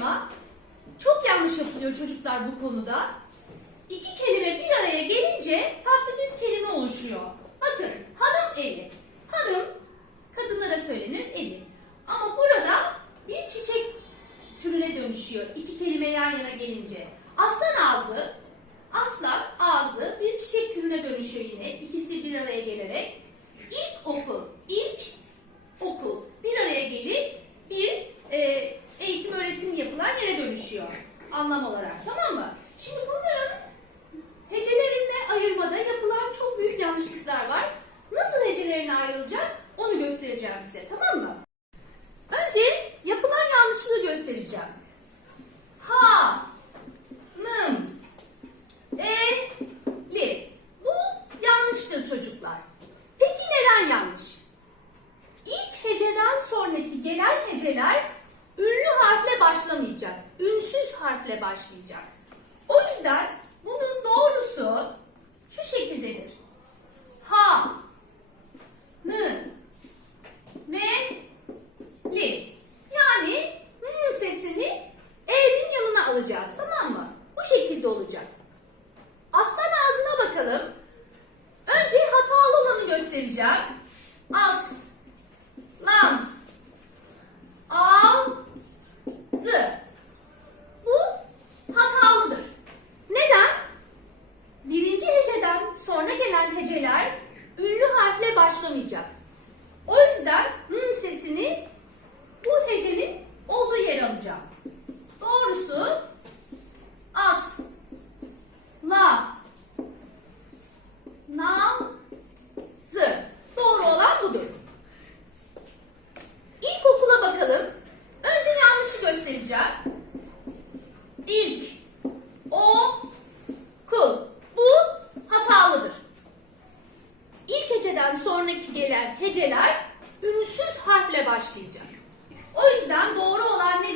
sayma. Çok yanlış yapılıyor çocuklar bu konuda. İki kelime bir araya gelince farklı bir kelime oluşuyor. Bakın hanım eli. Hanım kadınlara söylenir eli. Ama burada bir çiçek türüne dönüşüyor iki kelime yan yana gelince. Aslan ağzı, aslan ağzı bir çiçek türüne dönüşüyor yine ikisi bir araya gelerek. İlk okul, ilk okul bir araya gelip bir e, eğitim öğretim yapılan yere dönüşüyor anlam olarak tamam mı? Şimdi bunların hecelerini ayırmada yapılan çok büyük yanlışlıklar var. Nasıl hecelerine ayrılacak onu göstereceğim size tamam mı? Önce yapılan yanlışlığı göstereceğim. Ha, nım, e, li. Bu yanlıştır çocuklar. Peki neden yanlış? İlk heceden sonraki gelen heceler ünlü harfle başlamayacak. Ünsüz harfle başlayacak. O yüzden bunun doğrusu şu şekildedir. Ha, nı, ve li. Yani hmm sesini e'nin yanına alacağız tamam mı? Bu şekilde olacak. Aslan ağzına bakalım. Önce hatalı olanı göstereceğim. As, lan, al, zı. Bu hatalıdır. Neden? Birinci heceden sonra gelen heceler ünlü harfle başlamayacak. O yüzden n sesini bu hecenin olduğu yere alacağım. Doğrusu as, la, na, zı. Doğru olan budur. İlkokula bakalım. Önce yanlışı göstereceğim. İlk, o, kul. Bu hatalıdır. İlk heceden sonraki gelen heceler ünsüz harfle başlayacak. O yüzden doğru olan çocuklar?